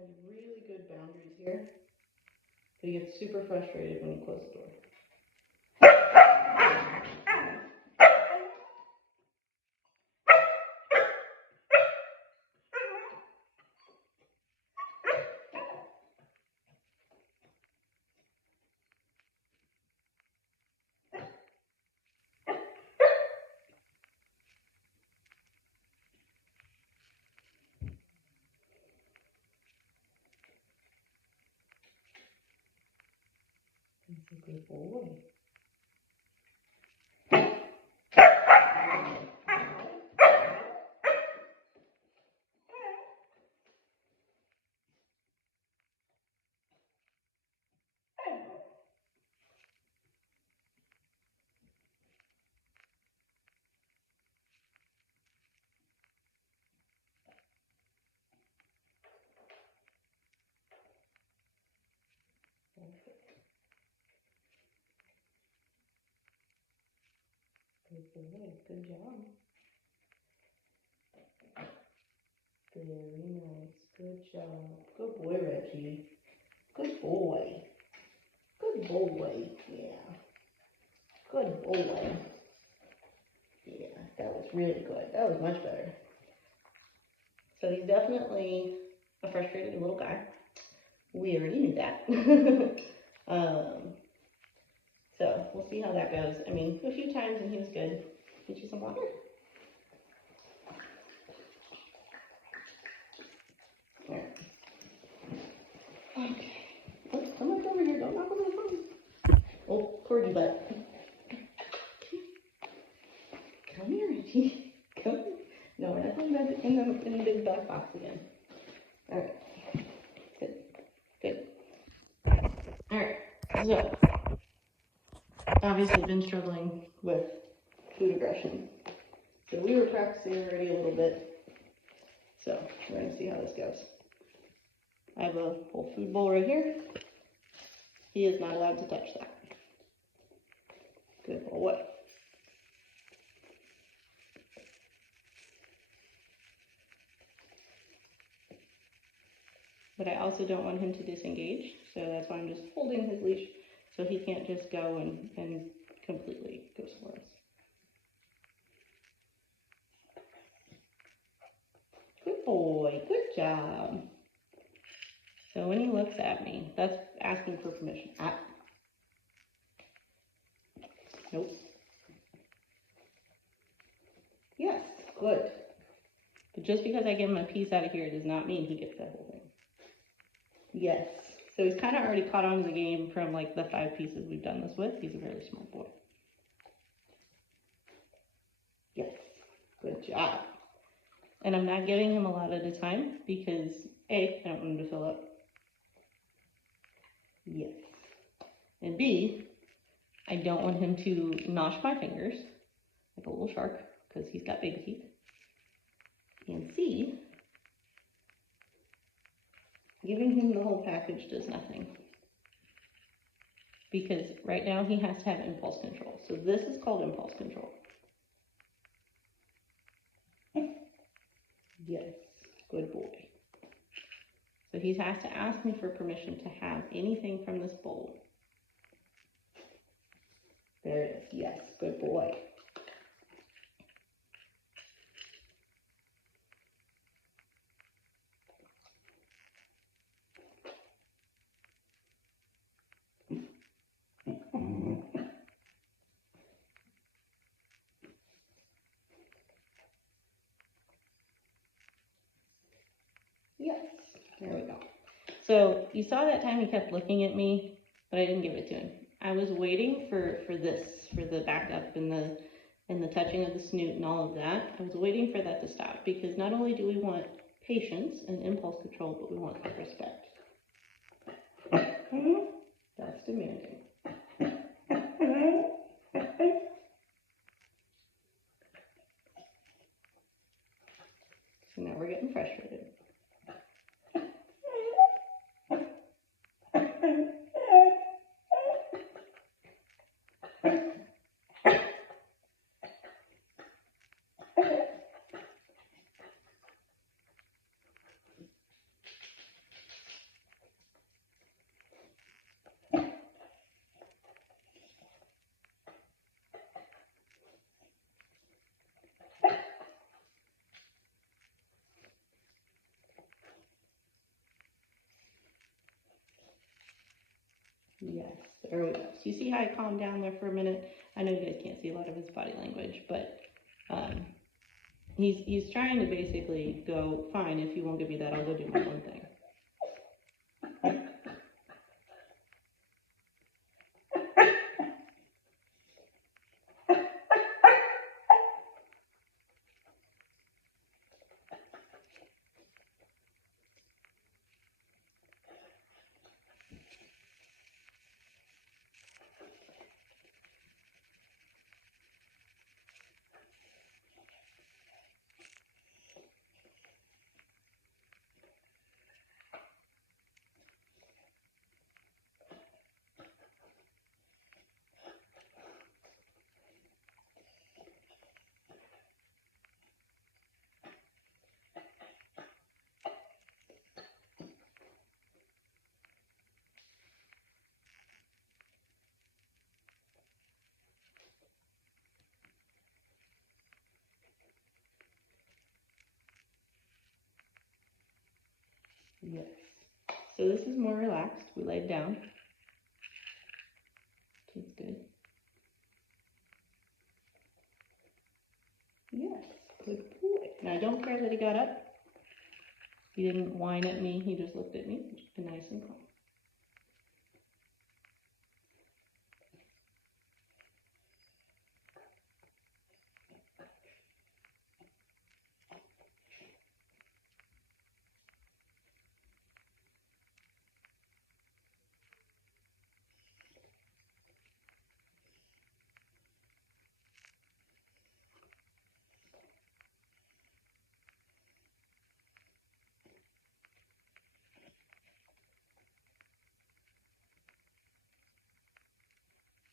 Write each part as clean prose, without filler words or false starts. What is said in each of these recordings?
has really good boundaries here, but he gets super frustrated when you close the door. He's a good boy. Good boy, good job. Very nice, good job. Good boy, Reggie. Good boy. Good boy, yeah. Good boy. Yeah, that was really good. That was much better. So he's definitely a frustrated little guy. We already knew that. So we'll see how that goes. I mean, a few times and he was good. Get you some water. All right. Okay. Oh, come on over here. Don't knock over the phone. Oh, Corgi butt. Come here, Reggie. Come here. No, we're not going back in the big black box again. All right. Good. Good. All right. So, obviously been struggling with food aggression. So we were practicing already a little bit. So we're going to see how this goes. I have a whole food bowl right here. He is not allowed to touch that. Good boy. But I also don't want him to disengage, so that's why I'm just holding his leash so he can't just go and completely go somewhere else. Good boy, good job. So when he looks at me, that's asking for permission. Nope. Yes, good. But just because I give him a piece out of here does not mean he gets that whole thing. Yes. So he's kind of already caught on to the game from like the 5 pieces we've done this with. He's a very smart boy. Yes. Good job. And I'm not giving him a lot at a time because A, I don't want him to fill up. Yes. And B, I don't want him to nosh my fingers like a little shark because he's got big teeth. And C, giving him the whole package does nothing. Because right now he has to have impulse control. So this is called impulse control. Yes, good boy. So he has to ask me for permission to have anything from this bowl. There it is. Yes, good boy. Yes, there we go. So you saw that time he kept looking at me, but I didn't give it to him. I was waiting for the backup and the touching of the snoot and all of that. I was waiting for that to stop because not only do we want patience and impulse control, but we want respect. That's demanding. So now we're getting frustrated. Yes, there we go. So you see how I calmed down there for a minute? I know you guys can't see a lot of his body language, but he's trying to basically go, fine, if you won't give me that, I'll go do my own thing. Yes. So this is more relaxed. We laid down. That's good. Yes, good boy. Now don't care that he got up. He didn't whine at me. He just looked at me. Just been nice and calm.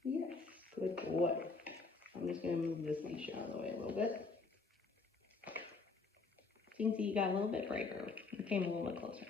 Yes, good boy. I'm just going to move this leash out of the way a little bit. So you can see you got a little bit braver. You came a little bit closer.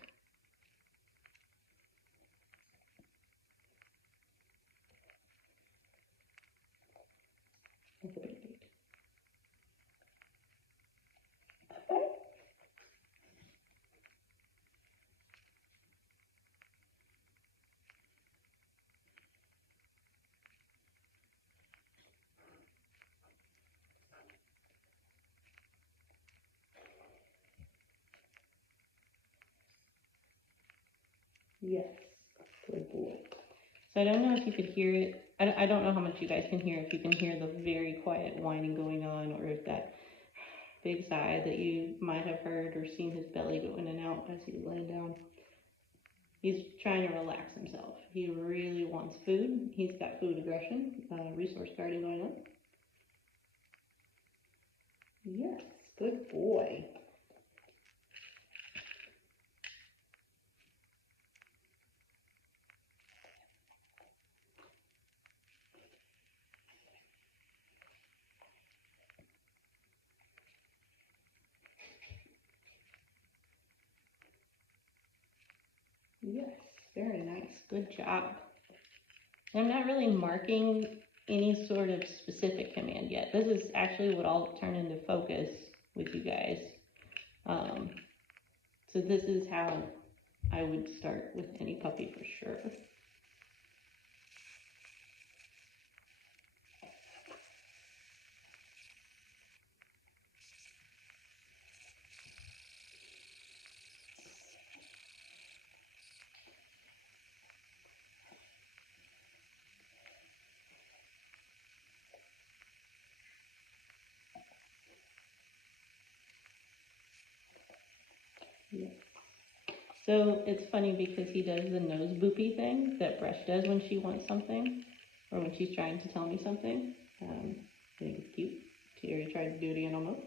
Yes, good boy. So I don't know if you could hear it. I don't know how much you guys can hear, if you can hear the very quiet whining going on, or if that big sigh that you might have heard or seen his belly go in and out as he's laying down. He's trying to relax himself. He really wants food. He's got food aggression, resource guarding going on. Yes, good boy. Yes, very nice. Good job. I'm not really marking any sort of specific command yet. This is actually what I'll turn into focus with you guys. So this is how I would start with any puppy for sure. Yeah. So it's funny because he does the nose boopy thing that Brush does when she wants something, or when she's trying to tell me something. I think it's cute. She already tried to do it again almost.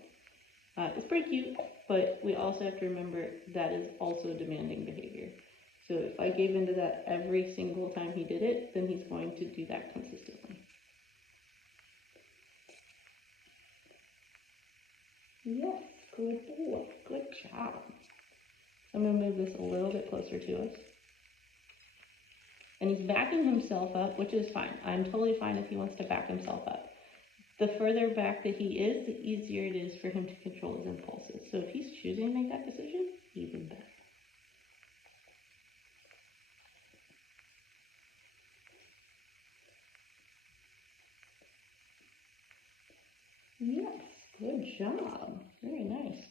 It's pretty cute, but we also have to remember that is also demanding behavior. So if I gave into that every single time he did it, then he's going to do that consistently. Yes, good boy, good job. I'm going to move this a little bit closer to us. And he's backing himself up, which is fine. I'm totally fine if he wants to back himself up. The further back that he is, the easier it is for him to control his impulses. So if he's choosing to make that decision, even better. Good job. Very nice.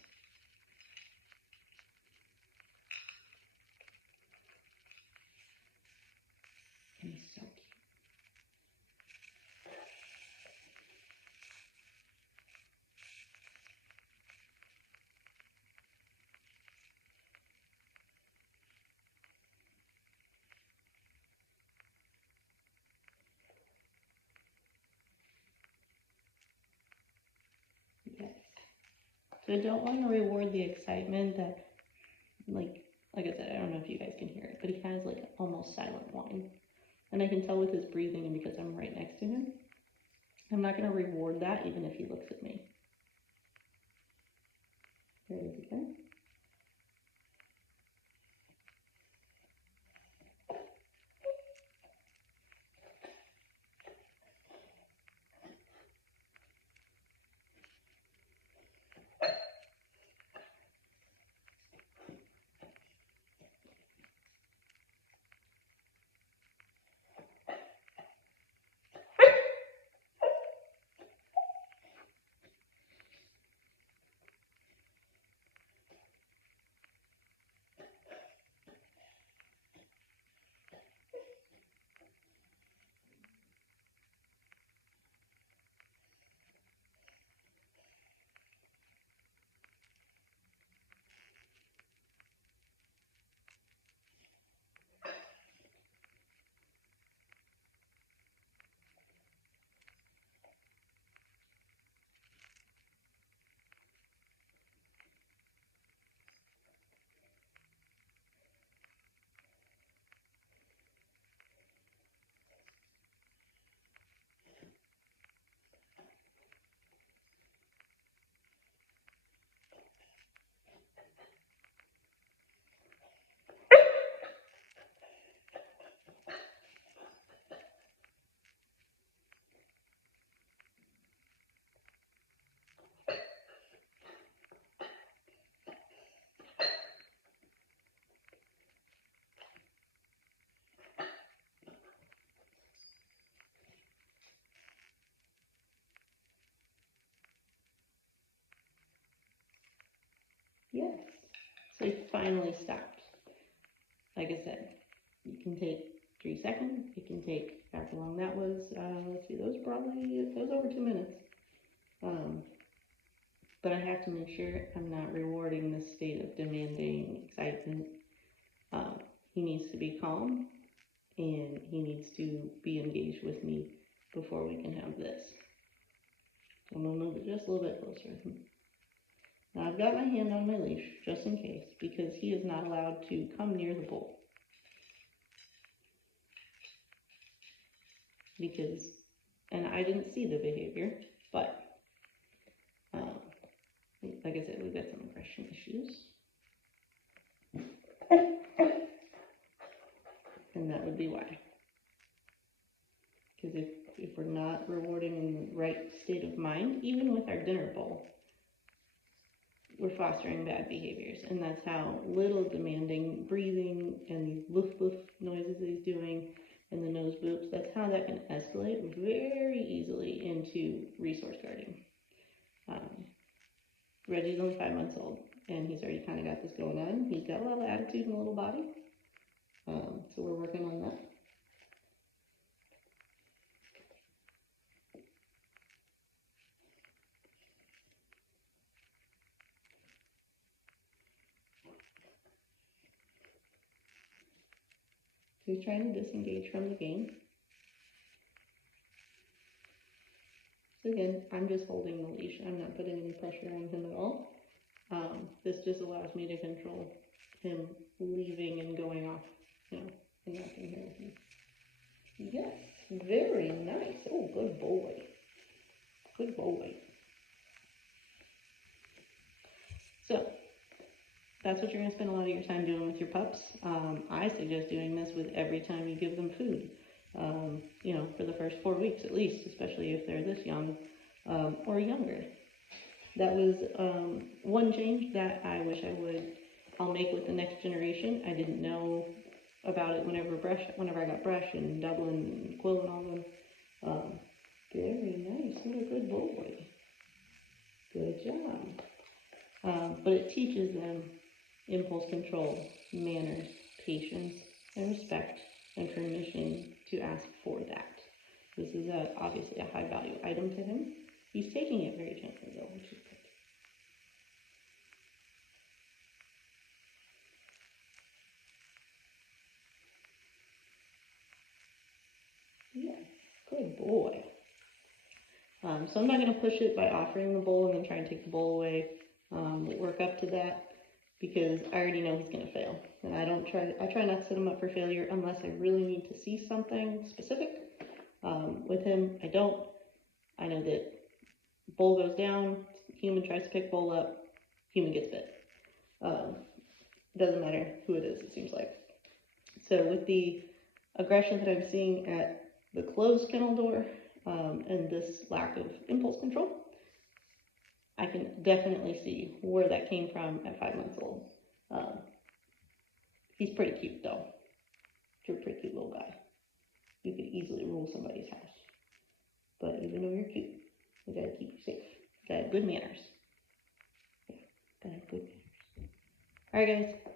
And he's so cute. Yes. So I don't want to reward the excitement that, like I said, I don't know if you guys can hear it, but he has like almost silent whine. And I can tell with his breathing and because I'm right next to him. I'm not going to reward that even if he looks at me. There we go. Yes. So he finally stopped. Like I said, you can take 3 seconds. You can take however long that was. Let's see, those over 2 minutes. But I have to make sure I'm not rewarding this state of demanding excitement. He needs to be calm and he needs to be engaged with me before we can have this. I'm going to move it just a little bit closer. Now I've got my hand on my leash just in case because he is not allowed to come near the bowl. Because, and I didn't see the behavior, but like I said, we've got some aggression issues. And that would be why. Because if we're not rewarding in the right state of mind, even with our dinner bowl, we're fostering bad behaviors. And that's how little demanding breathing and these woof woof noises that he's doing and the nose boops, that's how that can escalate very easily into resource guarding. Reggie's only 5 months old, and he's already kind of got this going on. He's got a lot of attitude and a little body, so we're working on that. So he's trying to disengage from the game. So again, I'm just holding the leash. I'm not putting any pressure on him at all. This just allows me to control him leaving and going off, and not being here with me. Yes, very nice. Oh, good boy. Good boy. So, that's what you're going to spend a lot of your time doing with your pups. I suggest doing this with every time you give them food. For the first 4 weeks at least, especially if they're this young or younger. That was one change that I wish I'll make with the next generation. I didn't know about it whenever I got Brush and Dublin and Quill and all of them. Very nice. What a good boy. Good job. But it teaches them impulse control, manners, patience, and respect, and permission to ask for that. This is obviously a high value item to him. He's taking it very gently though, which is good. Yeah, good boy. So I'm not going to push it by offering the bowl and then try and take the bowl away. We'll work up to that because I already know he's going to fail. And I try not to set him up for failure unless I really need to see something specific. With him, I don't. I know that bowl goes down, human tries to pick bowl up, human gets bit. Doesn't matter who it is, it seems like. So with the aggression that I'm seeing at the closed kennel door, and this lack of impulse control, I can definitely see where that came from at 5 months old. He's pretty cute though. You're a pretty cute little guy. You could easily rule somebody's house. But even though you're cute, we gotta keep you safe. You gotta have good manners. Yeah, gotta have good manners. Alright guys,